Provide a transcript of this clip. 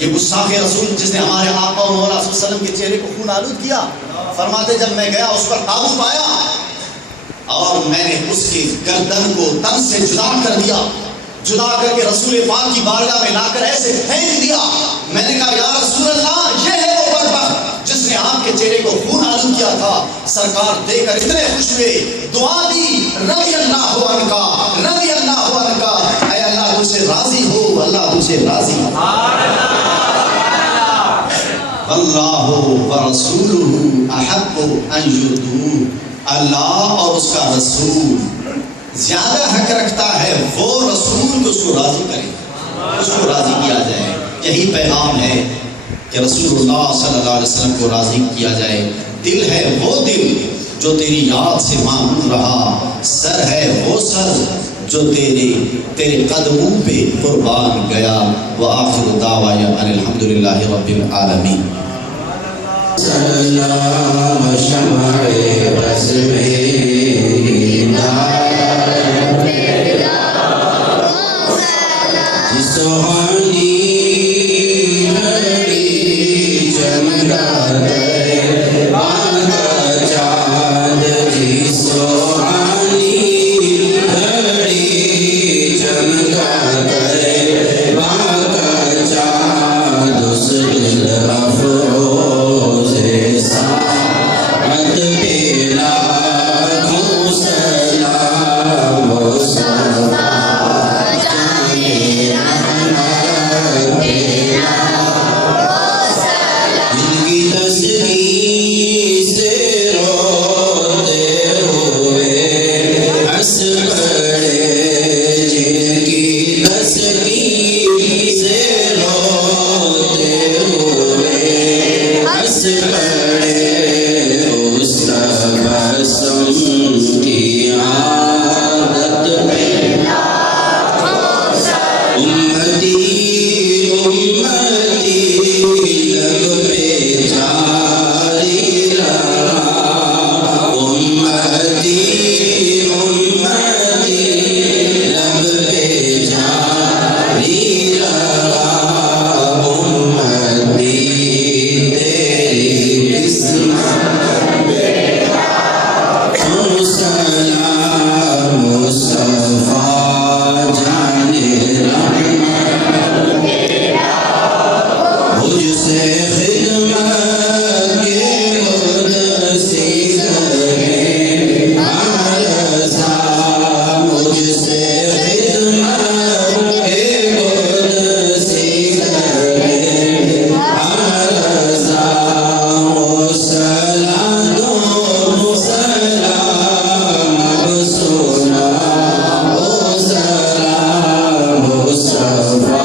ये गुस्साख रसूल जिसने हमारे आका और मौला सल्लल्लाहु अलैहि वसल्लम के चेहरे को खून आलूद किया, फरमाते जब मैं गया उस पर काबू पाया और मैंने उसके गर्दन को तन से जुदा कर दिया, जुदा करके रसूल पाक की बारगाह में लाकर ऐसे फेंक दिया। मैंने कहा या रसूल अल्लाह, ये है वो बदबख्त जिसने आपके चेहरे को खून आलूद किया था। सरकार देखकर इतने खुश हुए, दुआ दी, रज़ी अल्लाहु अन्का, रज़ी अल्लाहु अन्का, ऐ अल्लाह तुझसे राजी हो, अल्लाह तुझसे राजी हो। वल्लाहु व रसूलुहु अहqqu अन युर्दूहु, अल्लाह और उसका रसूल ज्यादा हक रखता है वो रसूल को उसको राजी करे, उसको राजी किया जाए। यही पैगाम है कि रसूलुल्लाह सल्लल्लाहु अलैहि वसल्लम को राजी किया जाए। दिल है वो दिल जो तेरी याद से मामूर रहा, सर है वो सर जो तेरे कदमों पे कुर्बान गया। व आखिर दावाया अल्हम्दुलिल्लाहि रब्बिल आलमीन। सलाम शमाए बस में सोहानी घड़ी चमकाते बागा चाँद जी, सोहानी घड़ी चमकाते बागा चाँद, उस दिल अफरोज़े साअत पे लाखों सलाम मुस्तफ़ा से